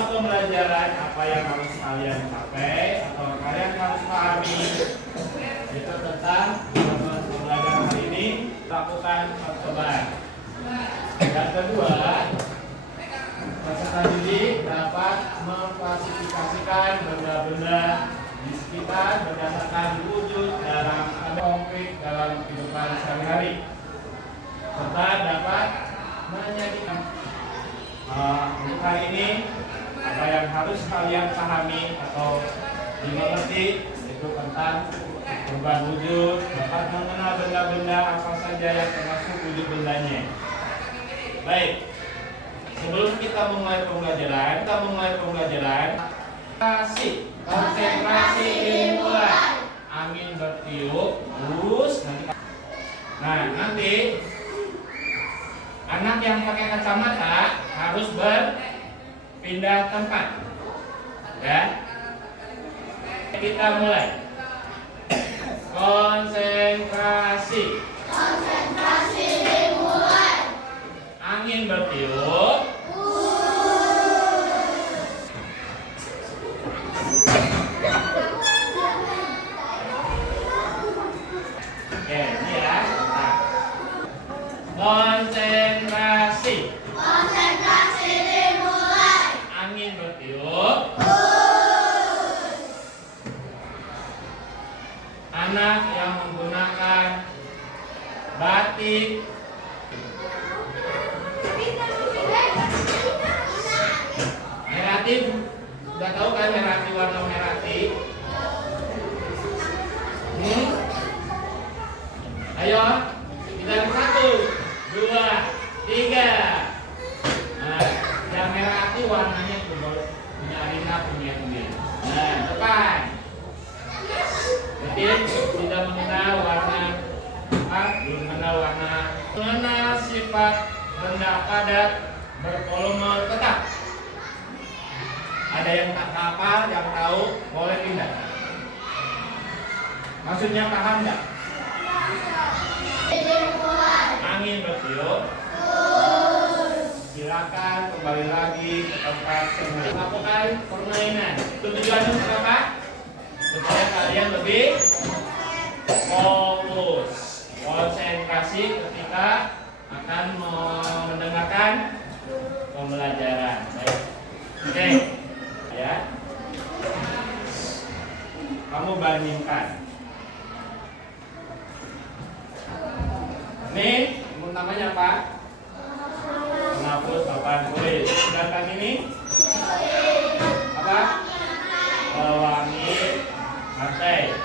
selama pembelajaran apa yang harus kalian capai atau kalian harus pahami itu tentang pembelajaran hari ini, lakukan percobaan. Yang kedua, peserta didik dapat mengklasifikasikan benda-benda di sekitar berdasarkan wujud dalam konkret dalam kehidupan sehari-hari, serta dapat menyajikan untuk hari ini apa yang harus kalian pahami atau dimengerti itu tentang perubahan wujud, dapat mengenal benda-benda apa saja yang termasuk wujud bendanya. Baik, sebelum kita mulai pembelajaran, konsentrasi dimulai. Angin bertiup, terus nanti anak yang pakai kacamata harus berpindah tempat. Ya. Kita mulai. Konsentrasi dimulai. Angin bertiup. Oke, ini ya. Konsentrasi dimulai. Angin bertiup. Anak yang menggunakan batik merati, udah tahu kan merati, warna merati? Ayo, kita 1, 2, 3. Nah, yang merati warnanya punya Arina, punya. Nah, depan. Jadi tidak mengenal warna belum mengenal warna. Mengenal sifat benda padat bervolume tetap. Ada yang tak hafal, yang tahu boleh pindah. Maksudnya paham nggak? Angin bertiup. Silakan kembali lagi ke tempat semula. Lakukan permainan. Tujuannya apa? Supaya kalian lebih fokus, konsentrasi ketika akan mendengarkan pembelajaran. Baik. Oke. Ya. Kamu bandingkan. Ini namanya apa? Menghapus papan tulis. Sedangkan ini apa? Pewangi lantai.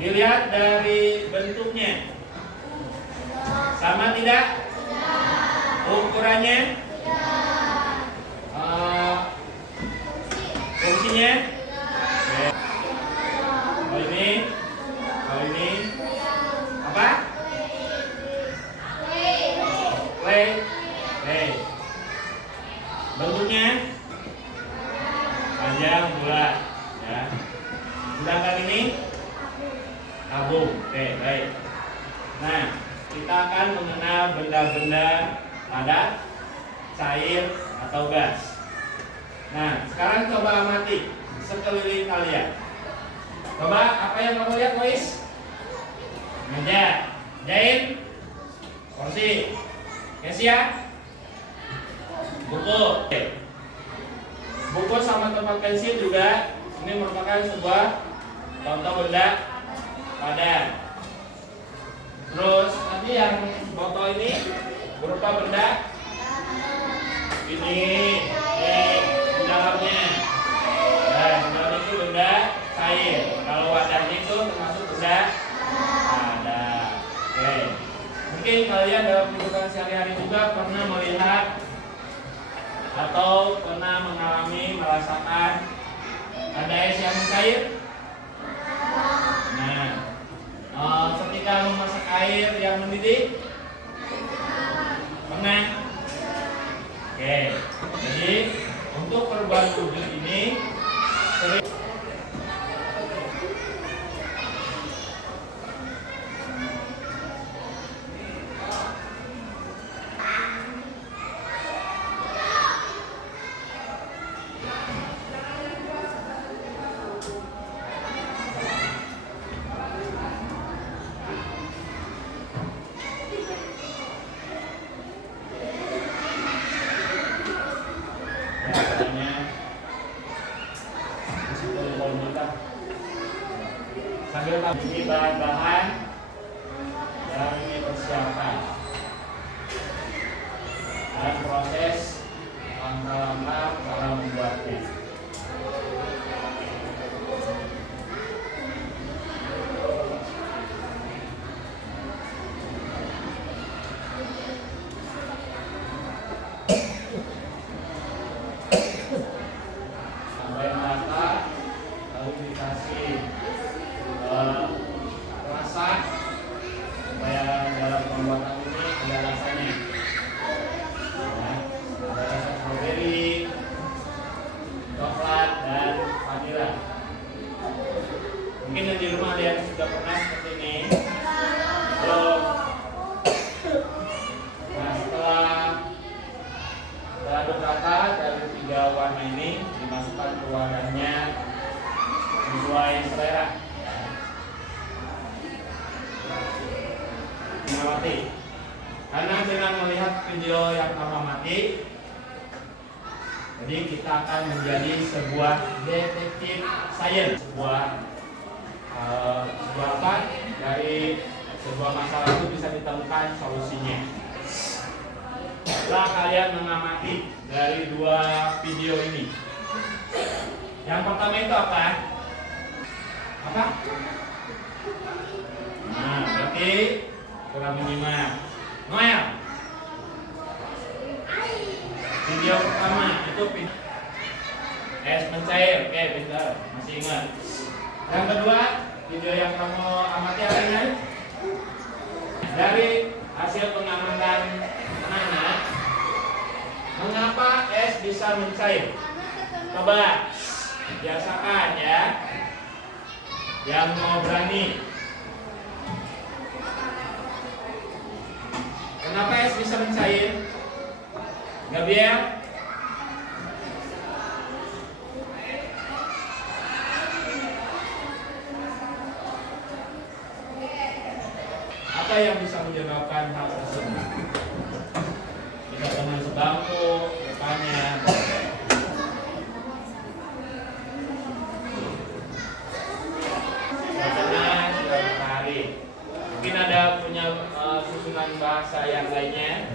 Dilihat dari bentuknya, sama tidak? Ukurannya? Fungsinya? Kalau ini apa? Play. Bentuknya panjang, bulat, ya. Sedangkan ini tabung. Oke, baik. Nah, kita akan mengenal benda-benda padat, cair atau gas. Nah, sekarang coba amati sekeliling kalian. Coba apa yang kamu lihat, Mois? Meja, jahit, kursi, kesia, buku. Buku sama tempat pensil juga ini merupakan sebuah contoh benda padat. Terus nanti yang botol ini berupa benda ini, di dalamnya. Nah, di dalam itu benda cair. Kalau wadahnya itu termasuk benda padat. Oke. Mungkin kalian dalam kehidupan sehari-hari juga pernah melihat atau pernah merasakan ada es yang cair. Nah, ketika memasak air yang mendidih, pernah? Oke, jadi untuk perubahan wujud ini sering ambil ini bahan-bahan dari persiapan dan proses langkah-langkah cara membuatnya. Sampai merata, lalu dikasih rasa supaya dalam pembuatan ini ada rasanya. Ada rasa strawberry, coklat, dan vanila. Mungkin yang di rumah ada yang sudah pernah seperti ini. Belum. Nah, setelah aduk rata dari 3 warna ini, dimasukkan ke wadahnya sesuai selera. Mengamati. Karena dengan melihat video yang mengamati, jadi kita akan menjadi sebuah detektif science, sebuah apa dari sebuah masalah itu bisa ditemukan solusinya. Setelah kalian mengamati dari 2 video ini, yang pertama itu apa? Apa? Nah, berarti kurang menyimak. Noel, video pertama itu es mencair. Oke, pintar, masih ingat. Yang kedua, video yang kamu amati apa ini? Dari hasil pengamatan anak-anak, mengapa es bisa mencair? Coba biasakan ya, yang mau berani. Kenapa es bisa mencair? Gabriel? Apa yang bisa menyebabkan hal tersebut? Bisa teman sebangku, depannya. Sudah matahari. Mungkin ada punya susunan bahasa yang lainnya.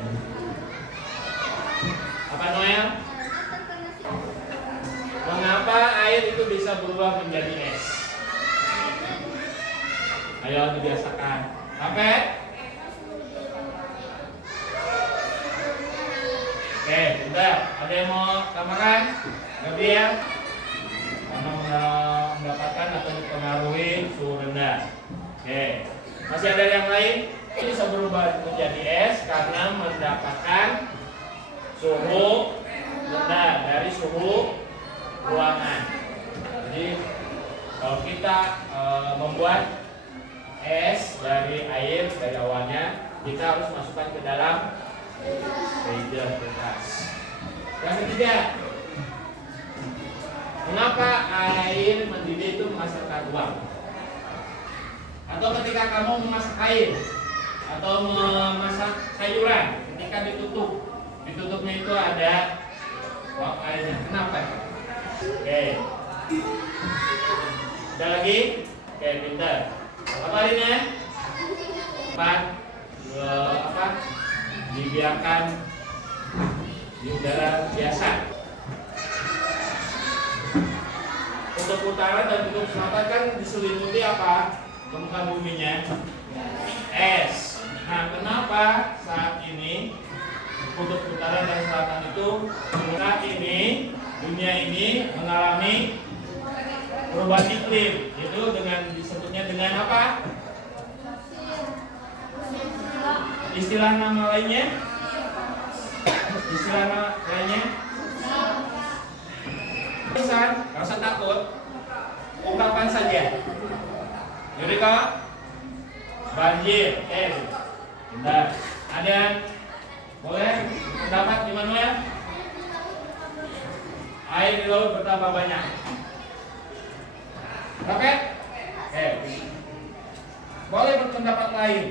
Apa Noel? Mengapa air itu bisa berubah menjadi es? Ayo dibiasakan. Sampai? Oke, bentar. Ada yang mau tambahkan? Gabriel? Karena mendapatkan atau dipengaruhi suhu rendah. Oke. Masih ada yang lain? Ini bisa berubah menjadi es karena mendapatkan suhu rendah dari suhu ruangan. Jadi kalau kita membuat es dari air dari awalnya, kita harus masukkan ke dalam freezer kulkas. Yang ketiga, mengapa air mendidih itu menghasilkan uap? Atau ketika kamu memasak air atau memasak sayuran, ketika ditutupnya itu ada uap airnya. Kenapa? Oke. Ada lagi? Oke, pintar. Apa airnya? 4 dibiarkan di udara biasa. Kutub utara dan kutub selatan kan diselimuti apa? Permukaan buminya es. Nah, kenapa saat ini kutub utara dan selatan itu saat ini dunia ini mengalami perubahan iklim? Itu dengan disebutnya dengan apa? Istilah nama lainnya? Istilah nama lainnya? Nggak usah takut, ungkapkan saja. Jadi kok banjir, bentar. Ada boleh pendapat gimana ya? Air di laut bertambah banyak. Oke? Boleh berpendapat lain.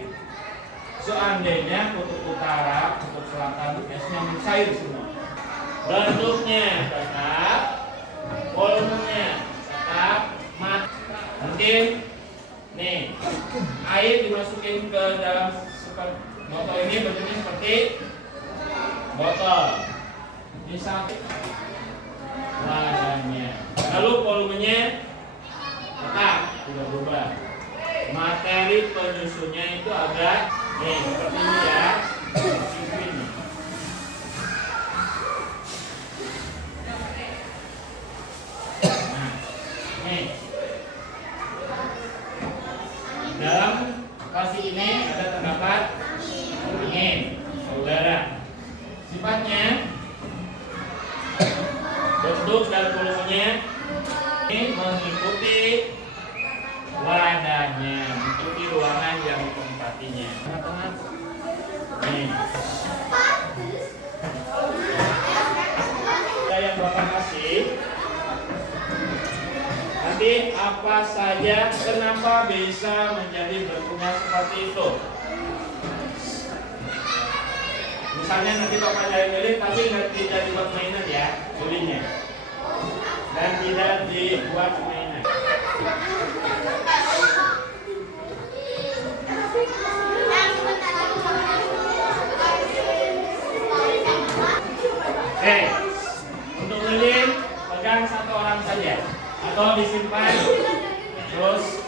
Seandainya kutub utara, kutub selatan esnya mencair semua. Bentuknya tetap, volumenya tetap, mungkin ini bentuknya seperti botol. Ini samping wadahnya. Lalu volumenya tetap tidak berubah. Materi penyusunnya itu agak seperti ini ya. Seperti ini. Nah, nih. Dalam plastik ini ada terdapat angin, udara. Sifatnya, bentuk dan volumenya ini mengikuti wadahnya, mengikuti ruangan yang ditempatinya. Tengah-tengah. Nih. Yang Bapak kasih. Nanti apa saja, kenapa bisa menjadi bentuknya seperti itu? Misalnya nanti Bapak cari lilin, tapi tidak dibuat mainan ya, lilinnya, dan tidak dibuat mainan. Untuk lilin pegang satu orang saja, atau disimpan terus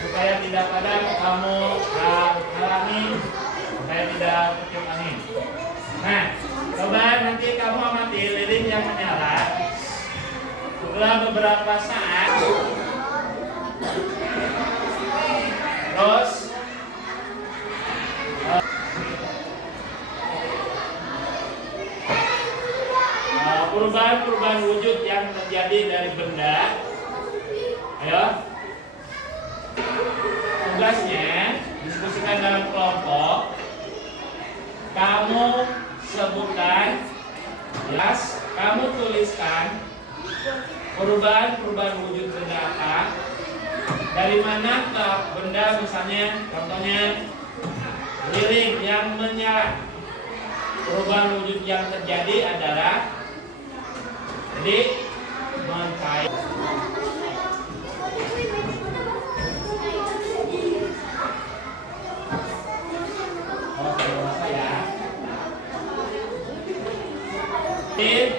supaya tidak padam, kamu halangi supaya tidak tertiup angin. Nah, coba nanti kamu amati lilin yang menyala. Setelah beberapa saat, terus perubahan wujud yang terjadi dari benda. Ayo, tugasnya diskusikan dalam kelompok. Kamu sebutkan, jelas, kamu tuliskan perubahan wujud benda apa, dari mana ke benda, misalnya contohnya lilin yang menyala. Perubahan wujud yang terjadi adalah di mencair.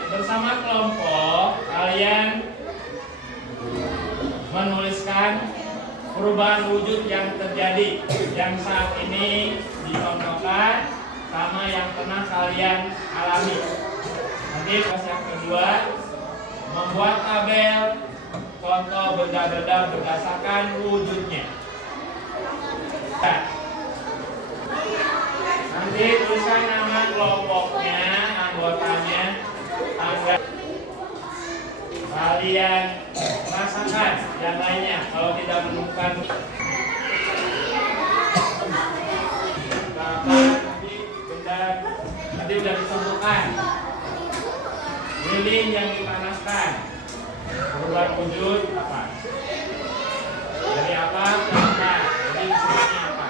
Bersama kelompok kalian menuliskan perubahan wujud yang terjadi yang saat ini dicontohkan sama yang pernah kalian alami. Nanti pas yang kedua membuat tabel contoh benda-benda berdasarkan wujudnya. Nah, nanti tuliskan nama kelompoknya, anggotanya, tanggal. Kalian rasakan yang lainnya kalau tidak menemukan nanti benda tadi sudah disebutkan. Lilin yang dipanaskan, perubahan wujud apa? Dari apa ke apa? Jadi disebutnya apa?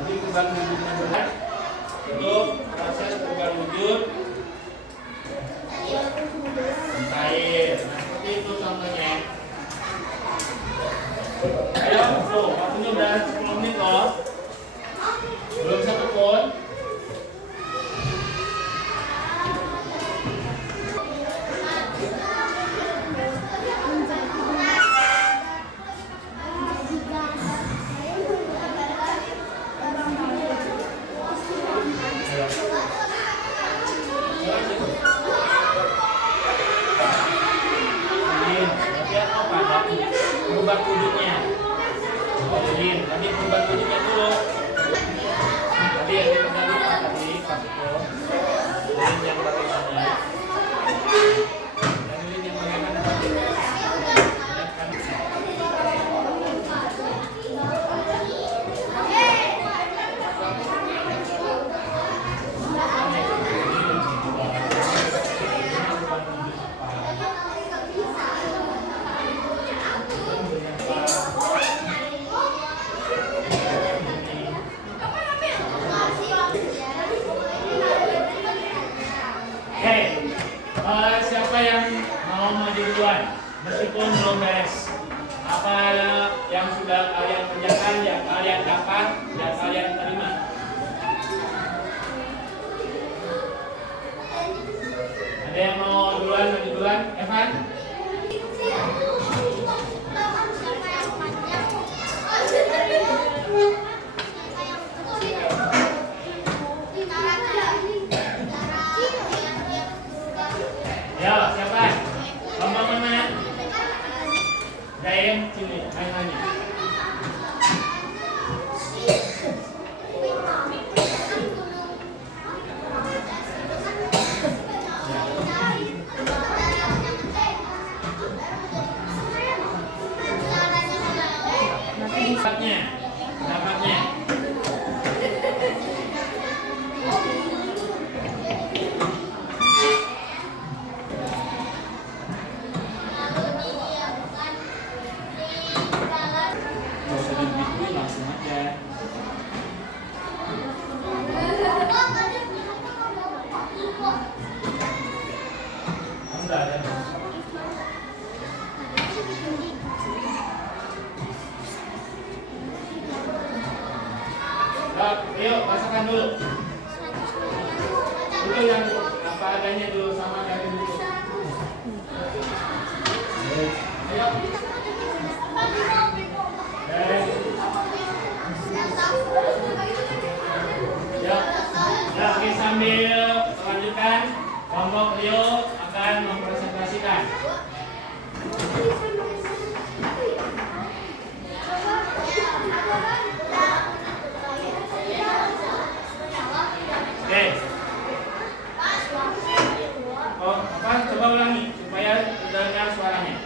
Jadi perubahan wujudnya berat untuk proses perubahan wujud cair. Nah, seperti itu contohnya. Ayo, tuh, waktunya udah 10 menit loh. Belum satu pun. Perubahan wujudnya. Lilin, tadi perubahan wujudnya dulu. Tadi yang dikendalikan tadi pas itu. Lilin yang bagaimana? Dan lilin yang bagaimana tadi? tujuan meskipun belum beres. Apa yang sudah kalian kerjakan, yang kalian dapat, yang kalian terima? Ada yang mau duluan, maju duluan? Evan? Yo, siapa? Kelompok mana? Daeng, sini, mainannya. Dapatnya. Langsung aja. Enggak ada. Yuk, masakan dulu. Itu yang apa adanya dulu sama dari dulu. Ayo. Ya, oke, sambil melanjutkan, kelompok Rio akan mempresentasikan. Oke. Oh, apa? Coba ulangi supaya terdengar suaranya.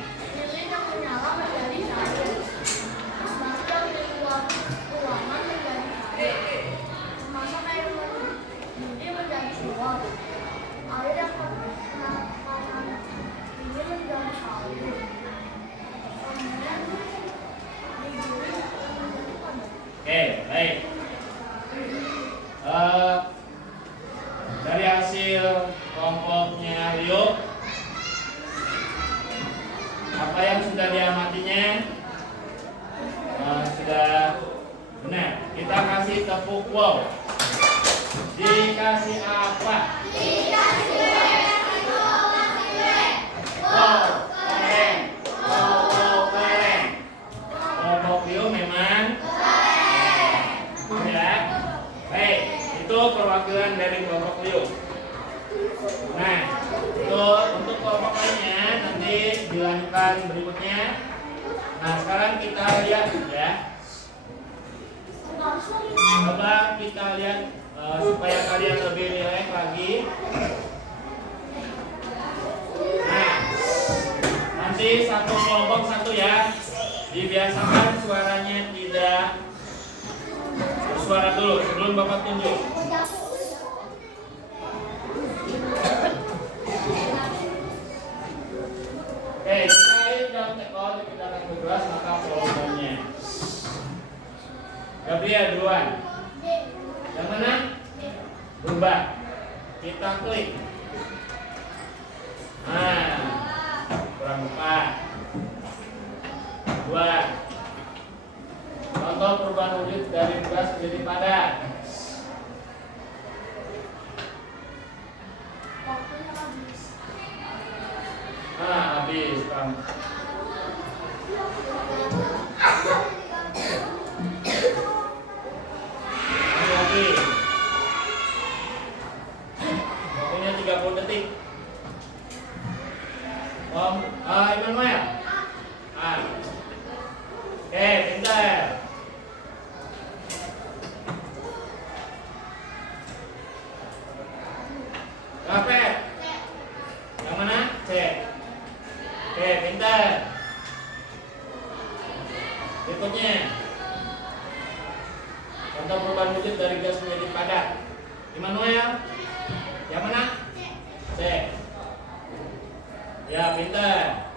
Oke, baik. Dari hasil kelompoknya Rio, apa yang sudah diamatinya sudah benar. Kita kasih tepuk wow. Dikasih apa? Dikasih wow, keren. Wow, keren. Kelompok Rio memang keren. Ya. Baik, itu perwakilan dari kelompok Rio. Nah, untuk kelompok lainnya nanti dilanjutkan berikutnya. Nah, sekarang kita lihat ya. Coba kita lihat supaya kalian lebih rileks lagi. Nah, nanti satu kelompok satu ya. Dibiasakan suaranya tidak bersuara dulu sebelum Bapak tunjuk. Oke, sekali dalam teknologi kita akan bergerak maka kelompoknya. Gabriel duluan. Yang mana? Berubah. Kita klik. Nah, kurang 4. 2. Contoh perubahan wujud dari gas menjadi padat. Nah, habis Bang. Lagi. Waktunya 30 detik. Immanuel. Oke, pintar. Rapet. Yang mana? Cek. Oke, pintar. Berikutnya. Contoh perubahan wujud dari gas menjadi padat. Immanuel. Yang mana? Cek. Ya, pintar.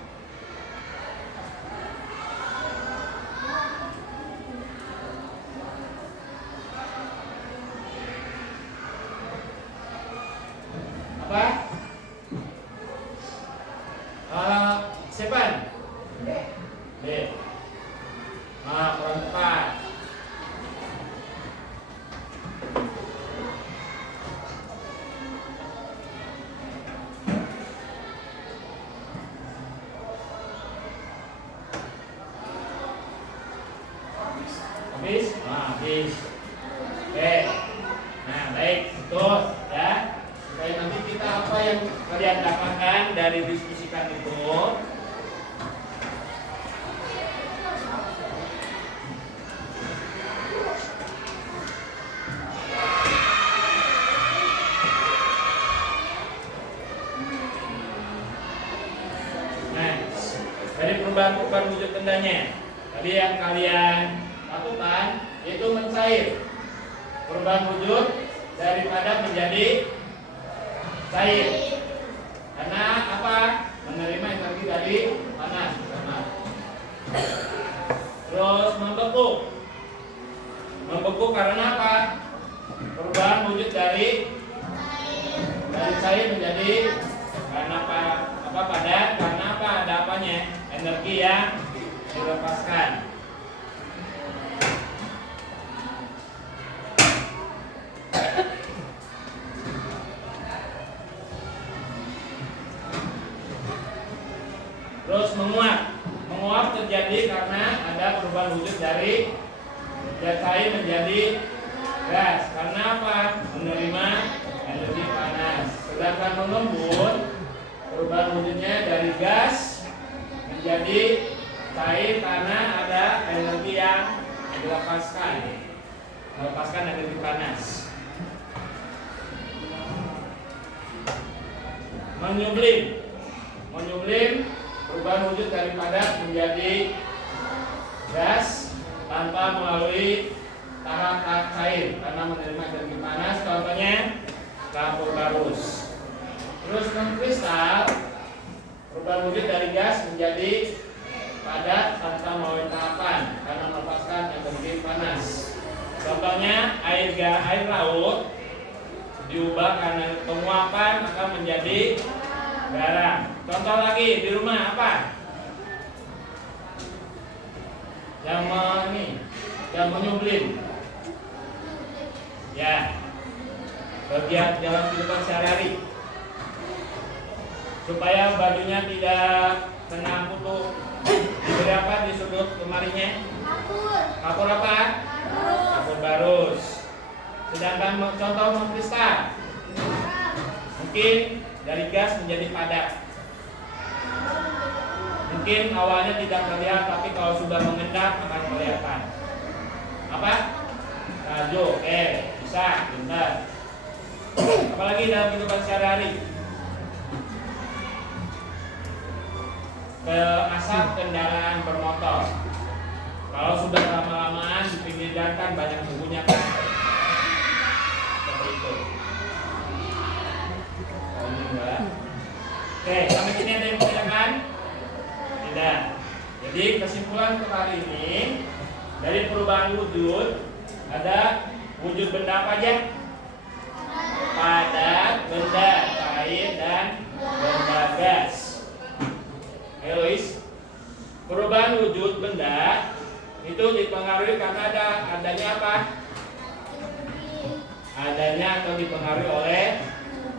Apa? Siapa? D. Nah, kurang tepat. Habis? Nah, habis. Oke. Nah, baik, betul ya. Supaya nanti kita apa yang kalian dapatkan dari diskusikan itu. Nah, dari perubahan wujud bendanya, tadi yang kalian lakukan itu mencair. Perubahan wujud daripada menjadi cair. Karena apa? Menerima energi dari panas. Terus membeku. Membeku karena apa? Perubahan wujud dari cair menjadi karena apa padat? Karena apa? Ada apanya? Energi yang dilepaskan. Terus menguap. Menguap terjadi karena ada perubahan wujud dari cair menjadi gas. Karena apa? Menerima energi panas. Sedangkan mengembun, perubahan wujudnya dari gas menjadi cair karena ada energi yang dilepaskan. Melepaskan energi panas. Menyublim. Menyublim perubahan wujud dari padat menjadi gas tanpa melalui tahap cair karena menerima energi panas. Contohnya kapur barus. Terus mengkristal, perubahan wujud dari gas menjadi padat tanpa melalui tahapan karena melepaskan energi panas. Contohnya air laut diubah karena penguapan maka menjadi garam. Contoh lagi di rumah apa? Yang menyublim. Ya. Bagian dalam kehidupan sehari-hari. Supaya bajunya tidak kena kutu. Diberi apa di sudut lemarinya? Kapur. Kapur apa? Barus. Kapur barus. Sedangkan contoh mengkristal. Mungkin dari gas menjadi padat. Mungkin awalnya tidak terlihat, tapi kalau sudah mengendap akan kelihatan. Apa? Salju. Oke, bisa, benar. Apalagi dalam kehidupan sehari-hari. Ke asap kendaraan bermotor. Kalau sudah lama-lamaan di pinggir jalan kan banyak debunya kan. Seperti itu. Oh, ini enggak. Oke, sampai sini ada yang menanyakan? Tidak. Jadi kesimpulan untuk hari ini dari perubahan wujud ada wujud benda apa aja? Padat, benda cair, dan benda gas. Ayo Luis, perubahan wujud benda itu dipengaruhi karena adanya apa? Adanya atau dipengaruhi oleh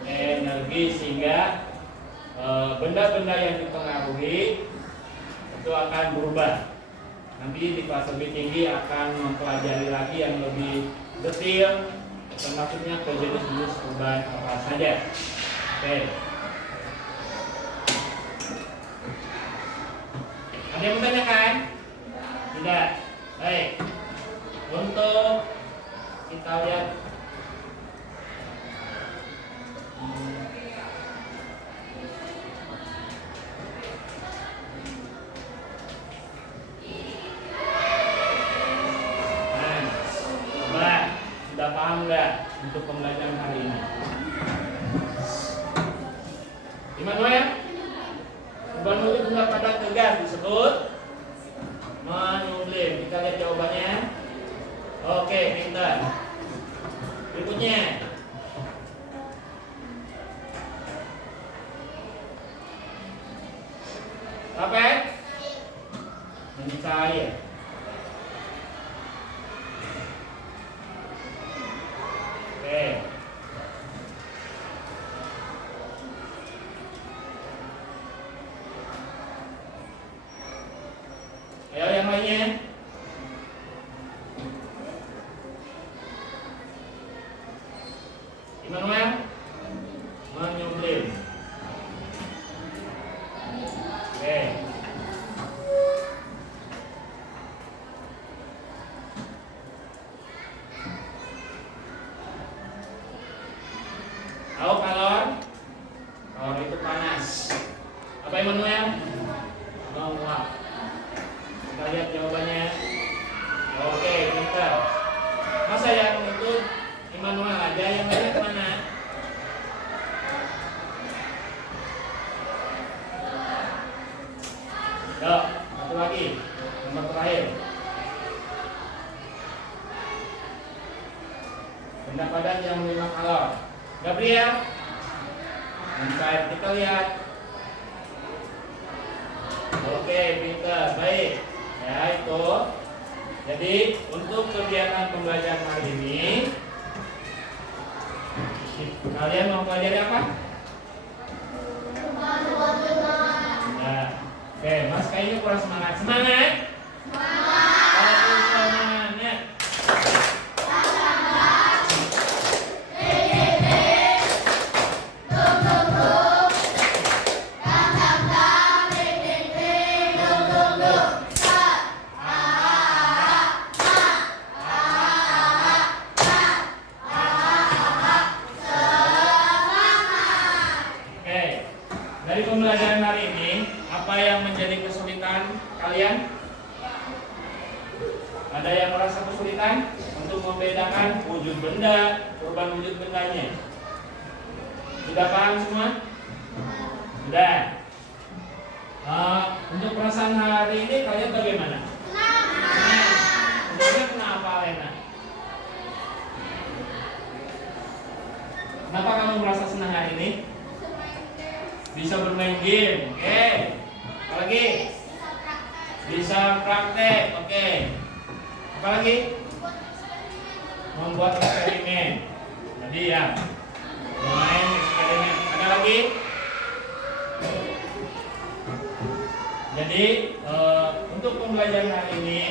energi sehingga benda-benda yang dipengaruhi itu akan berubah. Nanti di kelas lebih tinggi akan mempelajari lagi yang lebih detail, termasuknya ke jenis-jenis perubahan apa saja. Oke. Ada yang bertanyakan? Tidak. Baik. Untuk kita lihat sudah paham nggak untuk pembelajaran hari ini? Gimana ya? Perubahan wujud benda padat ke gas disebut menyublim. Kita lihat jawabannya. Oke, pintar. Berikutnya. Apa? Mencair. Oke. Ayo yang lainnya. Immanuel menyublim. Oke. Tahu kalor? Kalor itu panas. Apa Immanuel? Menguap. Kita lihat jawabannya. Oke, pintar. Masa yang itu Immanuel aja, yang lainnya kemana? Yuk, satu lagi, nomor terakhir. Benda padat yang 5 kalor. Gabriel, mencair, kita lihat. Oke, pintar, baik. Ya itu. Jadi untuk kegiatan pembelajaran hari ini, kalian mau pelajari apa? Nah, oke, Mas kayaknya kurang semangat. Semangat? Semangat. Dari pembelajaran hari ini, apa yang menjadi kesulitan kalian? Ada yang merasa kesulitan untuk membedakan wujud benda, perubahan wujud bendanya? Sudah paham semua? Sudah. Untuk perasaan hari ini kalian bagaimana? Senang. Kenapa, Lena? Kenapa kamu merasa senang hari ini? Bisa bermain game, oke. Apa lagi? Bisa praktek, oke. Apa lagi? Membuat eksperimen. Tadi ya, bermain eksperimen. Ada lagi? Jadi untuk pembelajaran hari ini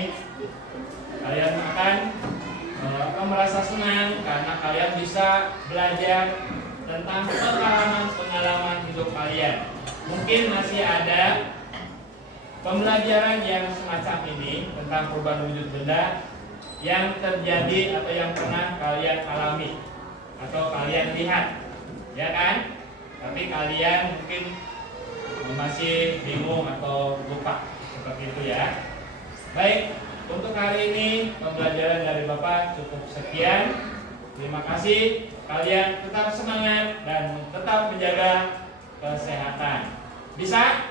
kalian akan merasa senang karena kalian bisa belajar tentang pengalaman hidup kalian. Mungkin masih ada pembelajaran yang semacam ini tentang perubahan wujud benda yang terjadi atau yang pernah kalian alami atau kalian lihat, ya kan? Tapi kalian mungkin masih bingung atau lupa seperti itu ya. Baik, untuk hari ini pembelajaran dari Bapak cukup sekian. Terima kasih. Kalian tetap semangat dan tetap menjaga kesehatan. Bisa?